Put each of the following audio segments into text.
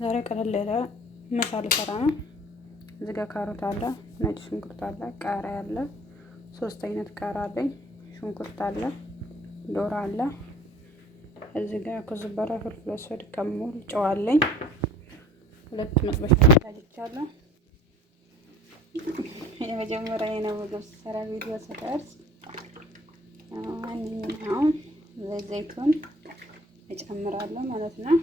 ዛሬ ቀለል ያለ ምሳ ልሰራ ነው። እዚህ ጋር ካሮት አለ፣ ነጭ ሽንኩርት አለ፣ ቃሪያ አለ። 3 አይነት ቃሪያ አለኝ። ሽንኩርት አለ፣ ዶሮ አለ። እዚህ ጋር ኩዝበራ፣ ፍልፍል አስወድ፣ ከሙን፣ ጨው አለኝ። 2 መጥበሻ ታጅቻለሁ። የመጀመሪያ ነው ምግብ ስሰራ ቪዲዮ ስቀርጽ ማንኛውም ዘይቱን እጨምራለሁ ማለት ነው።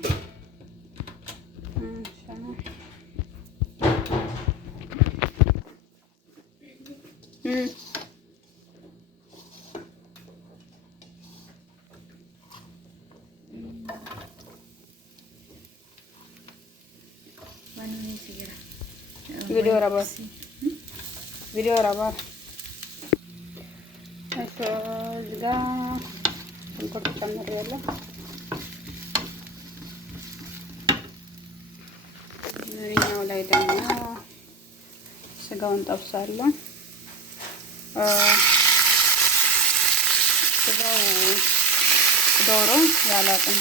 ቪዲዮ ረባ እዚህ ጋር ሽንኩርት ጨምሬያለሁ። እኛው ላይ ደግሞ ስጋውን ጠብሳለሁ። ስጋው ዶሮ ያላጥን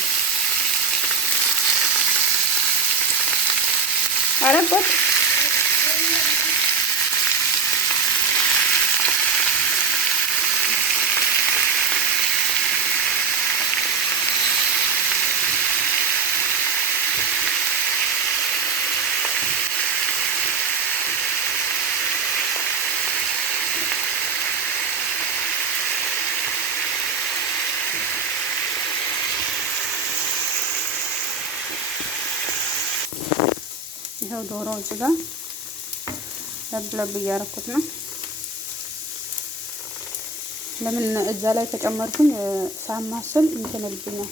አረበት ይሄው ዶሮ እዚህ ጋር ለብ እያደረኩት ነው። ለምን እዛ ላይ ተጨመርኩኝ? ሳማስል እንትን ልብኛል፣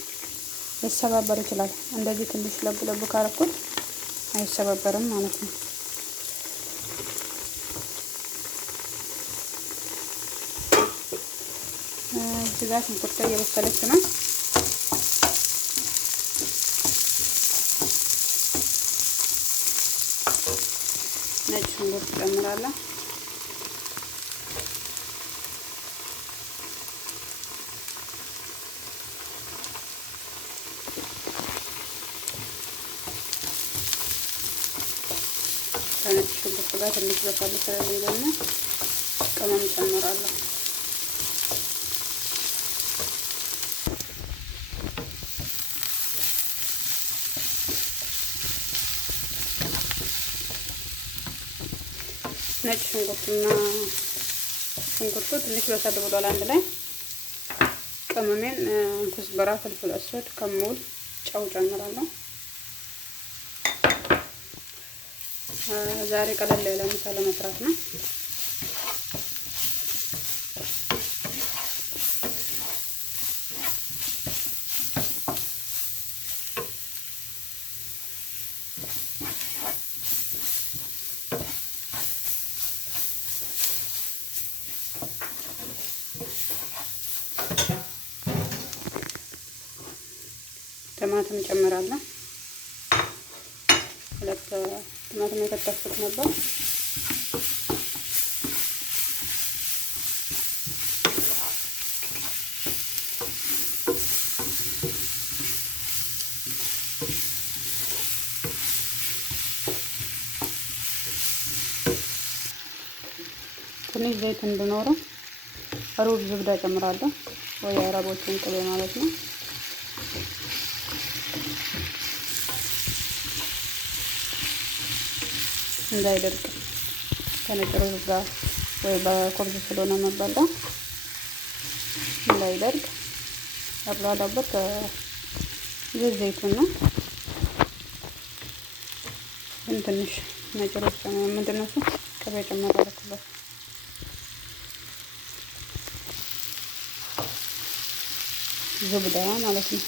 ሊሰባበር ይችላል። እንደዚህ ትንሽ ለብ ካረኩት አይሰባበርም ማለት ነው። እዚህ ጋር ሽንኩርት እየበሰለች ነው። ነጭ ሽንኩርት ጨምራለሁ። ከነጭ ሽንኩርት ጋር ትንሽ በሰል ስለሌለ ደግሞ ቅመም ጨምራለሁ። ነጭ ሽንኩርትና ሽንኩርቱ ትንሽ በሰል ብሏል። አንድ ላይ ቅመሜን ኩዝበራ፣ ፍልፍል አስወድ፣ ከሙን፣ ጨው ጨምራለሁ። ዛሬ ቀለል ያለ ምሳ ለመስራት ነው። ቲማቲም ጨምራለሁ። 2 ቲማቲም የከተፍኩት ነበር። ትንሽ ዘይት እንዲኖረው ሩብ ዝብዳ ጨምራለሁ፣ ወይ አረቦችን ቅቤ ማለት ነው። እንዳይደርቅ ከነጭ ሩዝ ጋር ወይ በኮብዝ ስለሆነ መበላው እንዳይደርቅ አብላላበት ዘይቱን ነው። ትንሽ ነጭ ሩዝ ምንድን ነው እሱ ቅቤ ጨምራለሁ። ዝብዳ ማለት ነው።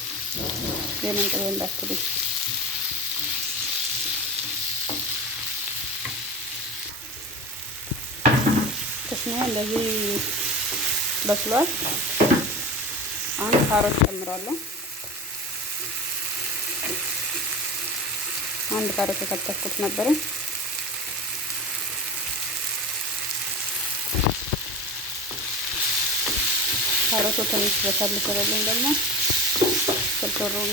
የምን ቅቤ እንዳትሉኝ። ነው እንደዚህ በስሏል። አሁን ካሮት ጨምራለሁ። 1 ካሮት የከተፍኩት ነበር። ካሮቱ ትንሽ በሰል ስለልኝ ደግሞ ፍልፍሉን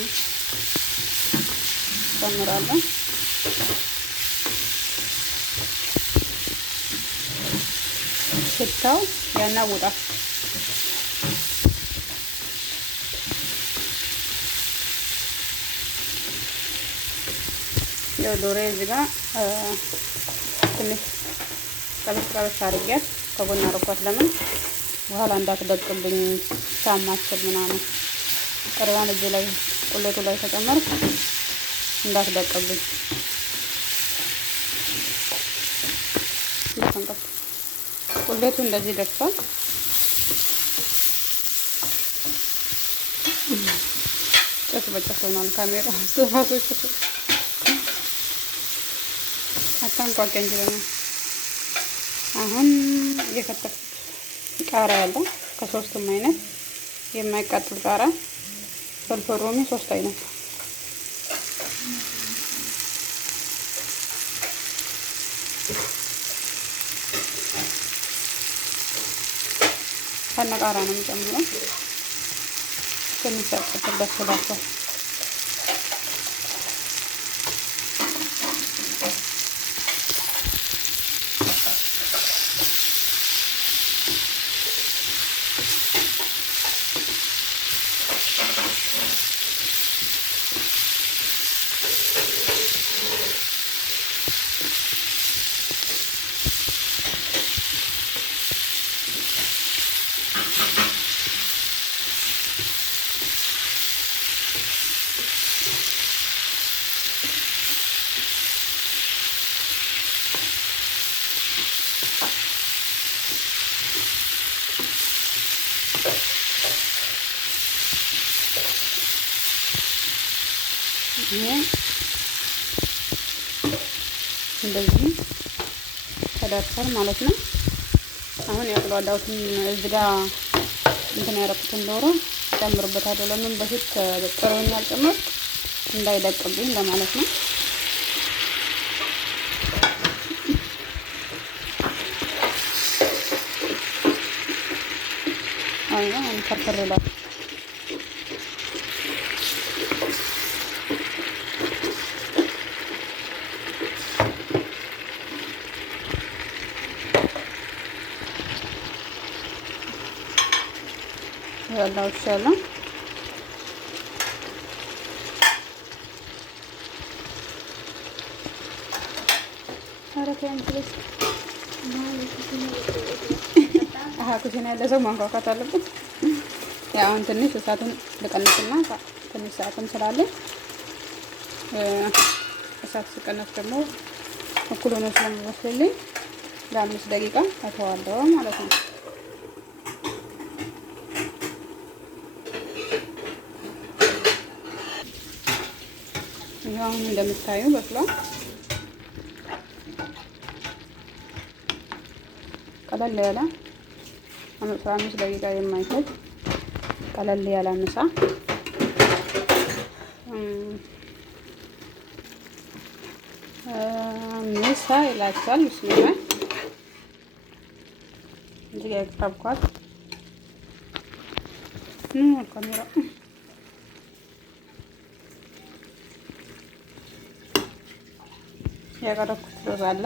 ጨምራለሁ። ሽታው ያናውጣል። ያው ዶሮ እዚህ ጋር ትንሽ ቀበስ አድርጊያት ከጎን አረኳት። ለምን በኋላ እንዳትደቅብኝ ሳማስል ምናምን ቀሪዋን እዚህ ላይ ቁሌቱ ላይ ተጨመርኩ እንዳትደቅብኝ። ቁሌቱ እንደዚህ ደርሷል። ጭስ በጭስ ሆኗል። ካሜራ ራሶች አታንቋቂ እንጂ ነው። አሁን እየከተፍኩት ቃሪያ ያለ ከሶስቱም አይነት የማይቃጥል ቃሪያ፣ ፍልፍል ሮሚ 3 አይነት ከነ ቃሪያ ነው የምጨምረው። ትንሽ ያጥቅበት ደስ ይላቸዋል። እንደዚህ ተደርሷል ማለት ነው። አሁን ያቅሏዳውትን እዚህ ጋር እንትን ያደረኩትን ዶሮ ጨምርበታለሁ። ለምን በፊት ጥሩን ያልጨመርኩ እንዳይደቅብኝ ለማለት ነው። አሁን ፈርፈር ይላል። ያላው ይሻላል። ኩሽና ያለ ሰው ማንኳኳት አለበት። ያው አሁን ትንሽ እሳቱን ልቀንስና ትንሽ ሰዓትም ስላለ እሳት ስቀነስ ደግሞ እኩል ሆኖ ስለሚመስልልኝ ለ5 ደቂቃ እተዋለሁ ማለት ነው። አሁን እንደምታዩ በስሏል። ቀለል ያለ 15 ደቂቃ የማይፈጅ ቀለል ያለ ምሳ ይላችኋል። ምስሉና እዚህ ጋር ያቀረብኳት ካሜራ ያቀረብኩት ዶሮ አለ።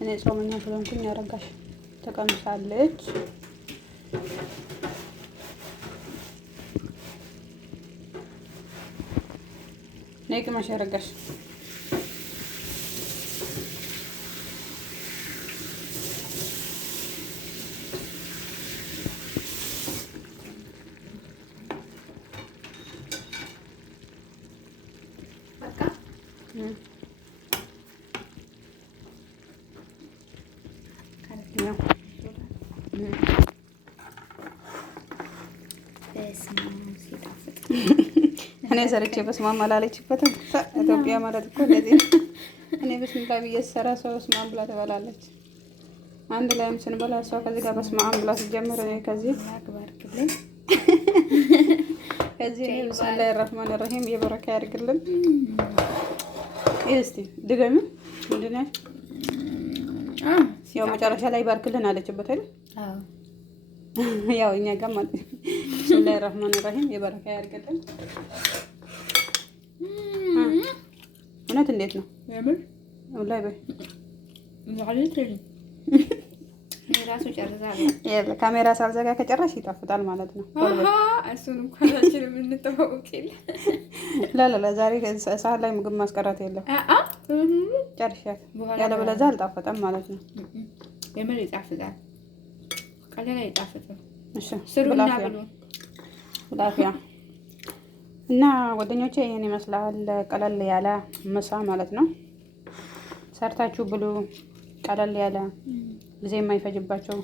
እኔ ጾመኛ ስለሆንኩኝ ያረጋሽ ተቀምሳለች። ነይ ቅመሽ ያረጋሽ እኔ ሰርቼ በስማም አላለችበትም። ኢትዮጵያ ማለት እኮ እንደዚህ ነው። እኔ በስምላ ብዬ ሰራ ሰው በስማም ብላ ትበላለች። አንድ ላይም ስንበላ ሰው ከዚህ ጋር በስማም ብላ ሲጀምር እኔ ከዚህ ብስሚላሂ ረህማን ረሂም የበረካ ያድርግልን። እስቲ ድገሚ ምንድን ነው ያው መጨረሻ ላይ ባርክልን አለችበት አይደል? አዎ ያው እኛ ጋር ማለት ብስሚላሂ ረህማን ረሂም የበረካ ያድርግልን። እውነት እንዴት ነው? የምር ላይ በይ ራሱ ጨርሳለሁ። ካሜራ ሳልዘጋ ከጨረሽ ይጣፍጣል ማለት ነው። እሱን እንኳን አልችልም። እንተዋወቅ ላላ ዛሬ ሰዓት ላይ ምግብ ማስቀረት የለም። ጨርሻት ያለበለዚያ አልጣፈጠም ማለት ነው። የምር ይጣፍጣል። ቀለል አይጣፍጥም። እሺ ስሩና ብሉ ብላፊያ እና ጓደኞቼ ይሄን ይመስላል ቀለል ያለ ምሳ ማለት ነው። ሰርታችሁ ብሉ። ቀለል ያለ ጊዜ የማይፈጅባቸው